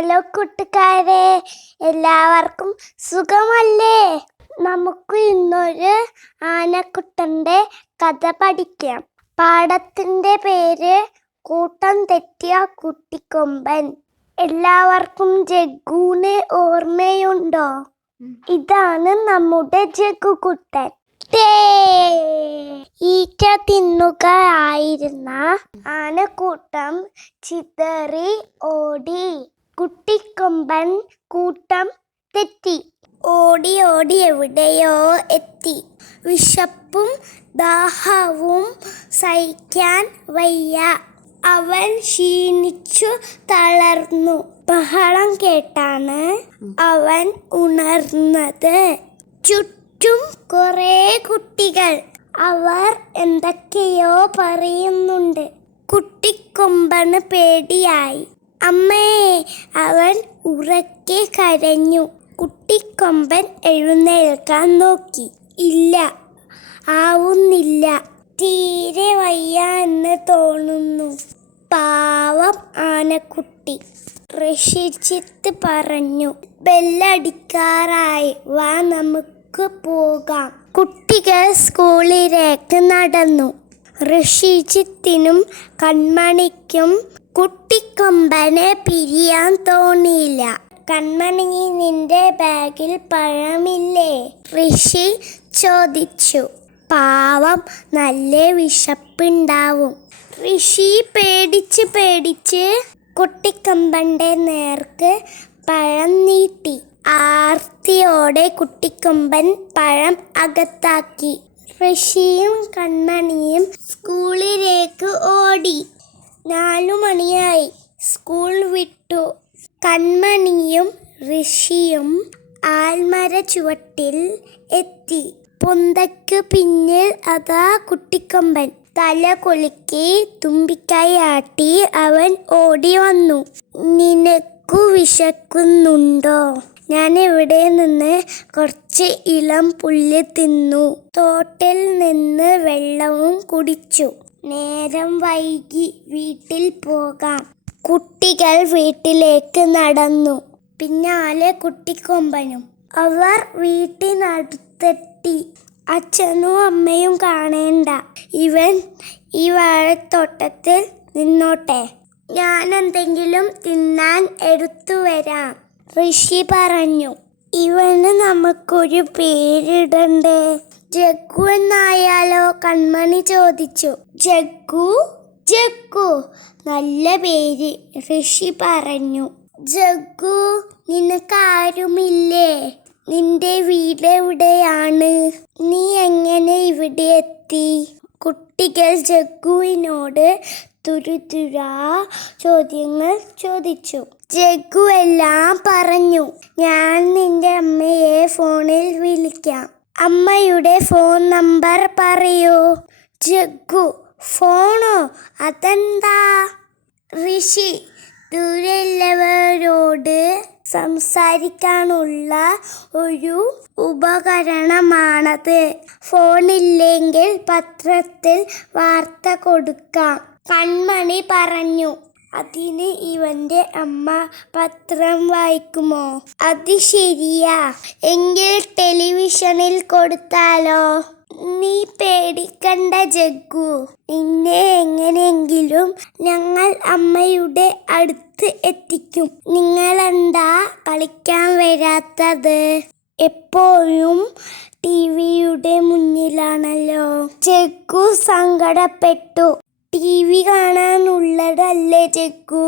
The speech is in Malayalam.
ഹലോ കൂട്ടുകാരെ എല്ലാവർക്കും സുഖമല്ലേ? നമുക്ക് ഇന്നൊരു ആനക്കുട്ടന്റെ കഥ പഠിക്കാം. പാടത്തിന്റെ പേര് കൂട്ടം തെറ്റിയ കുട്ടിക്കൊമ്പൻ. എല്ലാവർക്കും ജഗ്ഗുവിനെ ഓർമ്മയുണ്ടോ? ഇതാണ് നമ്മുടെ ജഗ്ഗുകുട്ടൻ! ഈറ്റ തിന്നുകയായിരുന്ന ആനക്കൂട്ടം ചിതറി ഓടി. കുട്ടിക്കൊമ്പൻ കൂട്ടം തെറ്റി. ഓടി ഓടി എവിടെയോ എത്തി. വിശപ്പും ദാഹവും സഹിക്കാൻ വയ്യ. അവൻ ക്ഷീണിച്ചു തളർന്നു. ബഹളം കേട്ടാണ് അവൻ ഉണർന്നത്. ചുറ്റും കുറേ കുട്ടികൾ. അവർ എന്തൊക്കെയോ പറയുന്നുണ്ട്. കുട്ടിക്കൊമ്പന് പേടിയായി. അമ്മേ അവൻ ഉറക്കെ കരഞ്ഞു. കുട്ടിക്കൊമ്പൻ എഴുന്നേൽക്കാൻ നോക്കി. ഇല്ല ആവുന്നില്ല. തീരെ വയ്യ എന്ന് തോന്നുന്നു. പാവം ആനക്കുട്ടി. ഋഷിച്ചിത്ത് പറഞ്ഞു ബെല്ലടിക്കാറായി. വാ നമുക്ക് പോകാം. കുട്ടികൾ സ്കൂളിലേക്ക് നടന്നു. ഋഷിജിത്തിനും കൺമണിക്കും കുട്ടിക്കൊമ്പനെ പിരിയാൻ തോന്നിയില്ല. കൺമണി നിന്റെ ബാഗിൽ പഴമില്ലേ? ഋഷി ചോദിച്ചു. പാവം നല്ല വിശപ്പുണ്ടാവും. ഋഷി പേടിച്ച് പേടിച്ച് കുട്ടിക്കൊമ്പന്റെ നേർക്ക് പഴം നീട്ടി. ആർത്തിയോടെ കുട്ടിക്കൊമ്പൻ പഴം അകത്താക്കി. ഋഷിയും കൺമണിയും സ്കൂളിലേക്ക് ഓടി. നാലു മണിയായി. സ്കൂൾ വിട്ടു. കൺമണിയും ഋഷിയും ആൽമര ചുവട്ടിൽ എത്തി. പൊന്തയ്ക്കു പിന്നിൽ അതാ കുട്ടിക്കൊമ്പൻ. തല കൊളുക്കി തുമ്പിക്കായി ആട്ടി അവൻ ഓടി വന്നു. നിനക്കു വിശക്കുന്നുണ്ടോ? ഞാൻ ഇവിടെ നിന്ന് കുറച്ച് ഇളം പുല്ല് തിന്നു. തോട്ടിൽ നിന്ന് വെള്ളവും കുടിച്ചു. നേരം വൈകി വീട്ടിൽ പോകാം. കുട്ടികൾ വീട്ടിലേക്ക് നടന്നു. പിന്നാലെ കുട്ടിക്കൊമ്പനും. അവർ വീട്ടിനടുത്തെത്തി. അച്ഛനും അമ്മയും കാണേണ്ട. ഇവൻ ഈ വാഴത്തോട്ടത്തിൽ നിന്നോട്ടെ. ഞാൻ എന്തെങ്കിലും തിന്നാൻ എടുത്തു വരാം. ഋഷി പറഞ്ഞു. ഇവന് നമുക്കൊരു പേരിടണ്ടേ? ജഗ്ഗു എന്നായാലോ കൺമണി ചോദിച്ചു. ജഗ്ഗു? ജഗ്ഗു നല്ല പേര് ഋഷി പറഞ്ഞു. ജഗ്ഗു നിനക്കാരുമില്ലേ? നിന്റെ വീട് എവിടെയാണ്? നീ എങ്ങനെ ഇവിടെ എത്തി? കുട്ടികൾ ജഗ്ഗുവിനോട് തുരുതുരാ ചോദ്യങ്ങൾ ചോദിച്ചു. ജഗ്ഗു എല്ലാം പറഞ്ഞു. ഞാൻ നിന്റെ അമ്മയെ ഫോണിൽ വിളിക്കാം. അമ്മയുടെ ഫോൺ നമ്പർ പറയൂ. ജഗ്ഗു ഫോണോ? അതെന്താ? ഋഷി ദൂരെയുള്ളവരോട് സംസാരിക്കാനുള്ള ഒരു ഉപകരണമാണത്. ഫോണില്ലെങ്കിൽ പത്രത്തിൽ വാർത്ത കൊടുക്കാം. കൺമണി പറഞ്ഞു. അതിന് ഇവന്റെ അമ്മ പത്രം വായിക്കുമോ? അത് ശരിയാ. എങ്കിൽ ടെലിവിഷനിൽ കൊടുത്താലോ? നീ പേടിക്കണ്ട ജഗ്ഗു. നിന്നെ എങ്ങനെയെങ്കിലും ഞങ്ങൾ അമ്മയുടെ അടുത്ത് എത്തിക്കും. നിങ്ങളെന്താ കളിക്കാൻ വരാത്തത്? എപ്പോഴും ടി വിയുടെ മുന്നിലാണല്ലോ. ജഗ്ഗു സങ്കടപ്പെട്ടു. ടി വി കാണാനുള്ളതല്ലേ ജഗ്ഗു